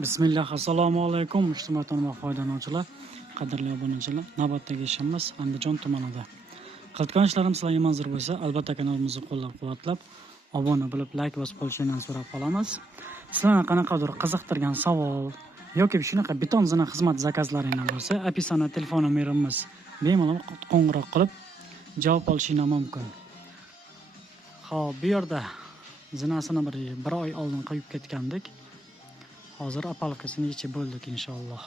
Bismillah, assalomu alaykum ijtimoiy va foydalanuvchilar, qadrli obunachilar. Navbatdagi ishimiz Andijon tumanida. Qilayotgan ishlarimiz sizlarga manzur bo'lsa, albatta kanalimizni qo'llab-quvvatlab, obuna bo'lib, like bosib qo'yishingizni so'rab qolamiz. Sizlarni qanaqadir qiziqtirgan savol yoki shunaqa beton zina xizmat zakazlaringiz bo'lsa, opisana telefon nomerimiz bemalol qo'ng'iroq qilib javob olishingiz mumkin. Xo'p, bu yerda zinasini bir oy oldin qo'yib ketgandik. Hozir apalkasini yechib bo'ldik inshaalloh.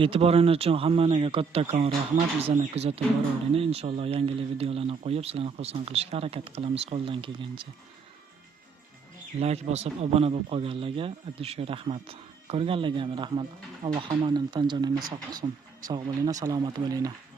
E'tiboringiz uchun hammaga kattakon rahmat. Bizani kuzatib boravering. Inshaalloh yangi videolarni qo'yib, sizlarni xursand qilishga harakat qilamiz qo'ldan kelgancha. Like bosib, obuna bo'lib qolganlarga shu rahmat. Ko'rganlarga ham rahmat. Alloh hammani tan jonini sog' qilsin. Sog' bo'linglar, salomat bo'linglar.